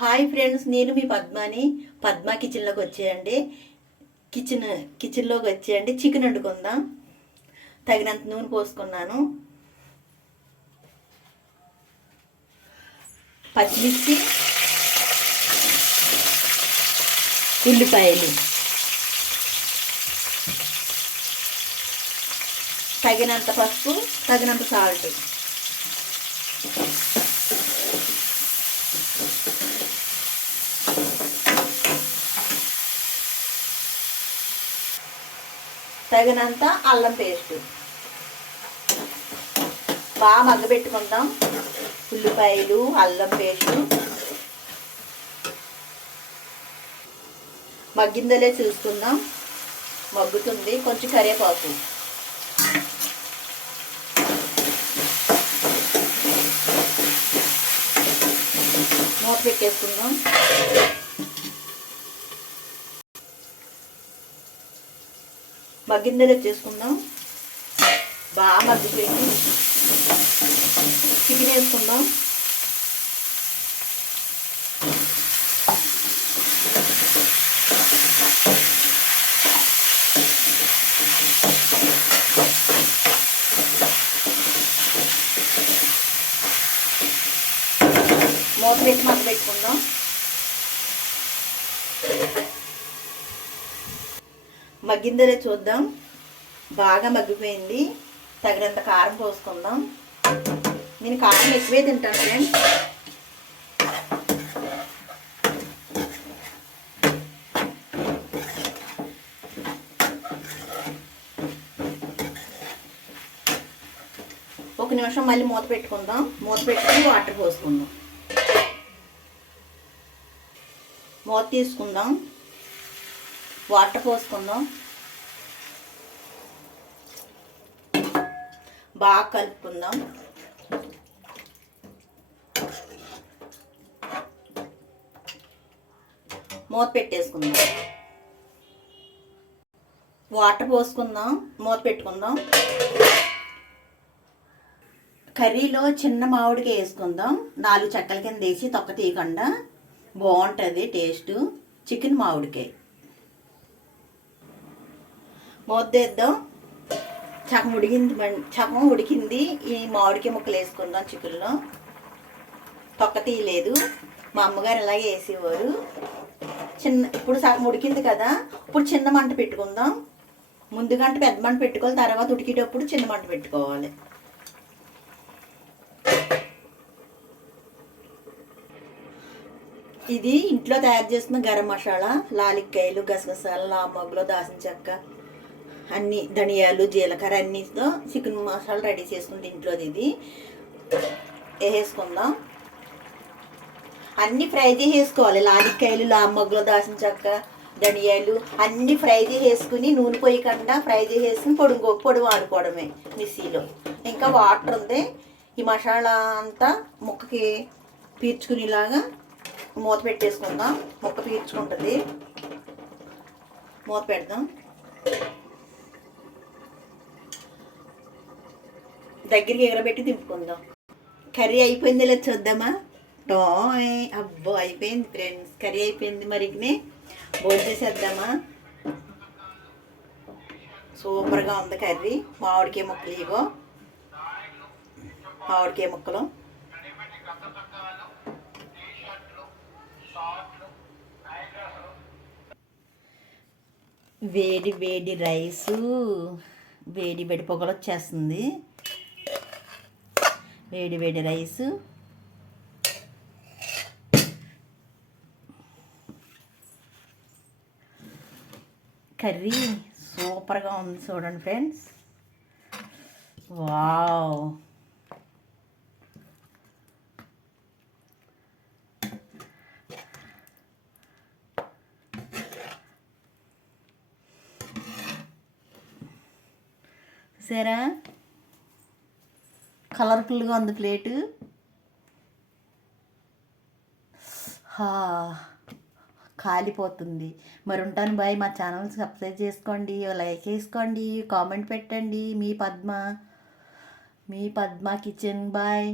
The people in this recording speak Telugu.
హాయ్ ఫ్రెండ్స్ నేను మీ పద్మాని. పద్మ కిచెన్లోకి వచ్చేయండి. కిచెన్ కిచెన్లోకి వచ్చేయండి. చికెన్ వండుకుందాం. తగినంత నూనె పోసుకున్నాను. పచ్చిమిర్చి ఉల్లిపాయలు. తగినంత పసుపు తగినంత సాల్ట్. తగినంత అల్లం పేస్ట్. బాగా మగ్గబెట్టుకుందాం ఉల్లిపాయలు అల్లం పేస్ట్. మగ్గిందలే చూసుకుందాం. మగ్గుతుంది. కొంచెం కరివేపాకు. మూత పెట్టేసుకుందాం. మగ్గిందలే చేసుకుందాం. బాగా మగ్గిపోయింది. చికెన్ వేసుకుందాం మూత పెట్టి మగ్గ పెట్టుకుందాం. మగ్గిందరే చూద్దాం. బాగా మగ్గిపోయింది. తగినంత కారం పోసుకుందాం. నేను కారం ఎక్కువే తింటాను ఫ్రెండ్స్. ఒక నిమిషం మళ్ళీ మూత పెట్టుకుందాం. మూత పెట్టుకుని వాటర్ పోసుకుందాం. మూత తీసుకుందాం. వాటర్ పోసుకుందాం. బాగా కలుపుకుందాం. మూత పెట్టేసుకుందాం. వాటర్ పోసుకుందాం మూత పెట్టుకుందాం. కర్రీలో చిన్న మామిడికాయ వేసుకుందాం. నాలుగు చెక్కల కింద వేసి తొక్క తీయకుండా. బాగుంటుంది టేస్ట్. చికెన్ మామిడికాయ. మోద్దేద్దాం. సగం ఉడికింది మం- సగం ఉడికింది. ఈ మామిడికి ముక్కలు వేసుకుందాం చికెన్లో తొక్క తీయలేదు. మా అమ్మగారు ఇలాగే వేసేవారు. చిన్న ఇప్పుడు సగం ఉడికింది కదా ఇప్పుడు చిన్న మంట పెట్టుకుందాం. ముందుగంట పెద్ద మంట పెట్టుకోవాలి తర్వాత ఉడికేటప్పుడు చిన్న మంట పెట్టుకోవాలి. ఇది ఇంట్లో తయారు చేస్తున్న గరం మసాలా లాలిక్కాయలు గసగసాలు లామగ్గులు దాసిన చెక్క అన్ని ధనియాలు జీలకర్ర అన్నితో చికెన్ మసాలా రెడీ చేసుకుంది ఇంట్లోది ఇది. వేసేసుకుందాం. అన్ని ఫ్రై చేసేసుకోవాలి. లాలిక్కాయలు లామగ్గులు దాసిన చెక్క ధనియాలు అన్ని ఫ్రై చేసేసుకుని నూనె పోయకుండా ఫ్రై చేసేసుకుని పొడుగు పొడి వాడుకోవడమే మిక్సీలో. ఇంకా వాటర్ ఉంది. ఈ మసాలా అంతా ముక్కకి పీల్చుకునేలాగా మూత పెట్టేసుకుందాం. ముక్క పీల్చుకుంటుంది మూత పెడదాం. దగ్గరికి ఎగరబెట్టి దింపుకుందాం కర్రీ అయిపోయింది లేదా చూద్దామా? టాయ్ అబ్బో అయిపోయింది ఫ్రెండ్స్. కర్రీ అయిపోయింది మరిగ్నే భోజనం చేసేద్దామా? సూపర్గా ఉంది కర్రీ. మామిడికాయ ముక్కలు ఇగో మామిడికాయ ముక్కలు. వేడి వేడి రైసు. వేడి వేడి పొగలు వచ్చేస్తుంది. వేడి వేడి రైసు. కర్రీ సూపర్గా ఉంది చూడండి ఫ్రెండ్స్. వావ్. సరే కలర్ఫుల్గా ఉంది ప్లేటు. హా కాలిపోతుంది. మరి ఉంటాను బాయ్ మా ఛానల్ సబ్స్క్రైబ్ చేసుకోండి లైక్ వేసుకోండి కామెంట్ పెట్టండి. మీ పద్మ మీ పద్మ కిచెన్ బాయ్.